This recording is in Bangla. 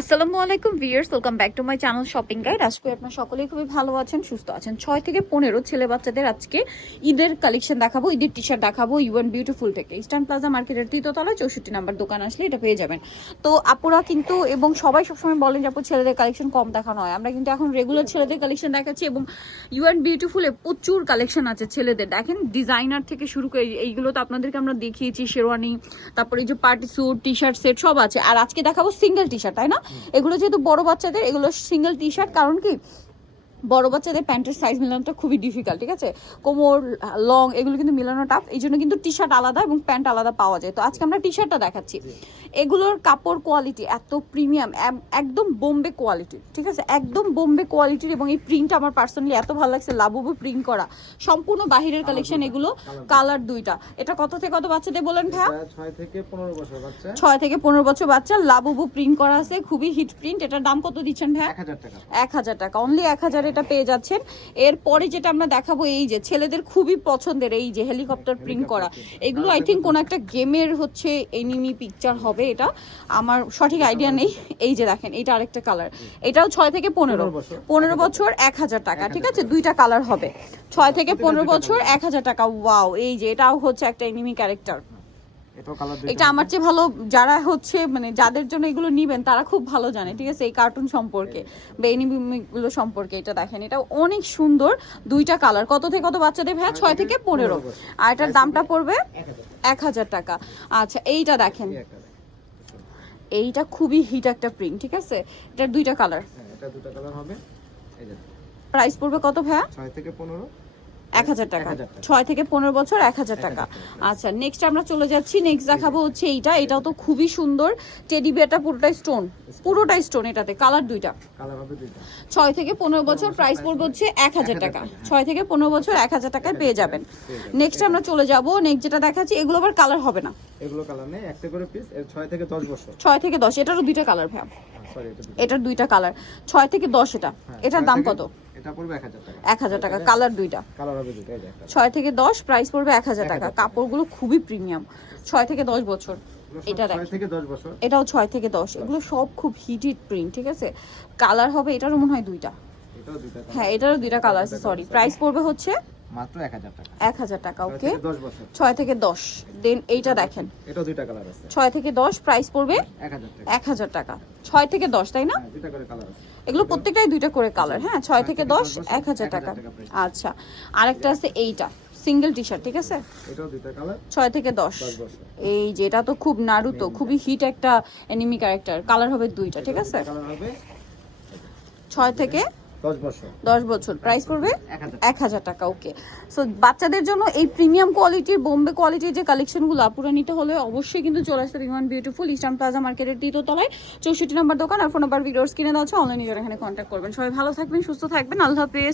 আসসালামু আলাইকুম viewers, welcome back to my channel shopping guide. আজকে আপনারা সকলেই খুবই ভালো আছেন, সুস্থ আছেন। 6 থেকে 15 ছেলে বাচ্চাদের আজকে ঈদের কালেকশন দেখাবো, ঈদের টি শার্ট দেখাবো ইউএন বিউটিফুল থেকে। ইস্টার্ন প্লাজা মার্কেটের 3য় তলায় 64 নাম্বার দোকান আসলে এটা পেয়ে যাবেন। তো আপুরা কিন্তু এবং সবাই সবসময় বলেন যে আপু ছেলেদের কালেকশন কম দেখানো হয়, আমরা কিন্তু এখন রেগুলার ছেলেদের কালেকশন দেখাচ্ছি এবং ইউএন বিউটিফুলে প্রচুর কালেকশন আছে ছেলেদের। দেখেন ডিজাইনার থেকে শুরু করে এইগুলো তো আপনাদেরকে আমরা দেখিয়েছি, শেরওয়ানি, তারপরে এই যে party suit, T-shirt set সব আছে। আর আজকে দেখাবো সিঙ্গেল টি শার্ট, তাই না? এগুলো যেহেতু বড় বাচ্চাদের, এগুলো সিঙ্গেল টি শার্ট। কারণ কি, বড় বাচ্চাদের প্যান্টের সাইজ মেলানোটা খুবই ডিফিকাল্ট, ঠিক আছে? কোমর লং এগুলো কিন্তু মেলানো টাফ, এই জন্য কিন্তু টি শার্ট আলাদা এবং প্যান্ট আলাদা পাওয়া যায়। তো আজকে আমরা টি শার্টটা দেখাচ্ছি। এগুলোর কাপড় কোয়ালিটি এত প্রিমিয়াম, একদম বোম্বে কোয়ালিটির, ঠিক আছে? একদম বোম্বে কোয়ালিটির। এবং এই প্রিন্ট আমার পার্সোনালি এত ভালো লাগছে, লাবুবু প্রিন্ট করা, সম্পূর্ণ বাহিরের কালেকশন। এগুলো কালার দুইটা। এটা কত থেকে কত বাচ্চাদের বলেন ভাইয়া? 6 থেকে 15 বছর বাচ্চা। 6 থেকে 15 বছর বাচ্চা, লাবুবু প্রিন্ট করা আছে, খুবই হিট প্রিন্ট। এটার দাম কত দিচ্ছেন ভাইয়া? 1000 টাকা। 1000 টাকা, অনলি 1000 এটা পেয়ে যাচ্ছেন। এরপরে যেটা আমরা দেখাবো, এই যে ছেলেদের খুবই পছন্দের এই যে হেলিকপ্টার প্রিন্ট করা, এগুলো আই থিঙ্ক কোন একটা গেমের হচ্ছে এনিমি পিকচার হবে, এটা আমার সঠিক আইডিয়া নেই। এই যে দেখেন, এটা আরেকটা কালার, এটাও 6 থেকে 15 বছর 1000 টাকা, ঠিক আছে? দুইটা কালার হবে, 6 থেকে 15 বছর 1000 টাকা। ওয়াও, এই যে এটাও হচ্ছে একটা এনিমি ক্যারেক্টার। এটা আমার চেয়ে ভালো যারা হচ্ছে মানে যাদের জন্য এগুলো নিবেন তারা খুব ভালো জানে, ঠিক আছে, এই কার্টুন সম্পর্কে বা এনিমিগুলো সম্পর্কে। এটা দেখেন, এটা অনেক সুন্দর। দুইটা কালার। কত থেকে কত বাচ্চাদের ভাইয়া? 6 থেকে 15। আর এটার দামটা পড়বে 1000 টাকা। আচ্ছা, এইটা দেখেন, এইটা খুবই হিট একটা প্রিন্ট, ঠিক আছে? এটার দুইটা কালার, এটা দুটো কালার হবে। এই যে প্রাইস পড়বে কত ভাইয়া? 6 থেকে 15 1000 টাকা। 6 থেকে 15 বছর 1000 টাকা। আচ্ছা, নেক্সট আমরা চলে যাচ্ছি। নেক্সট দেখাবো হচ্ছে এইটা, এটাও তো খুবই সুন্দর। টেডি বিয়ারটা পুরোটাই স্টোন, পুরোটাই স্টোন। এটাতে কালার দুইটা, কালার হবে দুইটা। 6 থেকে 15 বছর, প্রাইস পড়বে হচ্ছে 1000 টাকা। 6 থেকে 15 বছর 1000 টাকায় পেয়ে যাবেন। নেক্সট আমরা চলে যাব, নেক্সট যেটা দেখাচ্ছি, এগুলো আবার কালার হবে না, এগুলো কালার নেই, একটা করে পিস। এর 6 থেকে 10 বছর। 6 থেকে 10, এটারও দুইটা কালার ভাইয়া। সরি, এটার দুইটা কালার, 6 থেকে 10। এটা এটার দাম কত? এটা পড়বে 1000 টাকা। 1000 টাকা, কালার দুইটা। কালার হবে দুইটা। এই যে একটা 6 থেকে 10, প্রাইস পড়বে 1000 টাকা। কাপড়গুলো খুবই প্রিমিয়াম, 6 থেকে 10 বছর। এটা 6 থেকে 10 বছর। এটাও 6 থেকে 10। এগুলো সব খুব হিটেড প্রিন্ট, ঠিক আছে? কালার হবে, এটারও মনে হয় দুইটা। এটাও দুইটা কালার। হ্যাঁ, এটারও দুইটা কালার আছে, সরি। প্রাইস পড়বে হচ্ছে মাত্র 1000 টাকা। 1000 টাকা, ওকে। 10 বছর। 6 থেকে 10। দেন এইটা দেখেন, এটাও দুইটা কালার আছে। 6 থেকে 10, প্রাইস পড়বে 1000 টাকা। 1000 টাকা। 6 থেকে 10, তাই না? হ্যাঁ, দুইটা করে কালার আছে। এগুলো প্রত্যেকটাই দুইটা করে কালার। হ্যাঁ, 6 থেকে 10 1000 টাকা। আচ্ছা, আরেকটা আছে এইটা, সিঙ্গেল টি শার্ট, ঠিক আছে? এটাও দুইটা কালার। 6 থেকে 10। 10 বছর। এই যে এটা তো খুব নারুতো, খুবই হিট একটা এনিমি ক্যারেক্টার। কালার হবে দুইটা, ঠিক আছে? কালার হবে 6 থেকে 10 বছর। 10 বছর, প্রাইস পড়বে 1000 টাকা, ওকে। সো বাচ্চাদের জন্য এই প্রিমিয়াম কোয়ালিটির বোম্বে কোয়ালিটির যে কালেকশনগুলো পুরো নিতে হলে অবশ্যই কিন্তু চলে আসতে ইউএন বিউটিফুল, ইস্টার্ন প্লাজা মার্কেটের 3য় তলায় 64 নম্বর দোকান। আর ফোন নাম্বার ভিডিওস কিনে দেওয়া হচ্ছে, অনলাইনে যারা এখানে কন্ট্যাক্ট করবেন। সবাই ভালো থাকবেন, সুস্থ থাকবেন, আল্লাহ হাফেজ।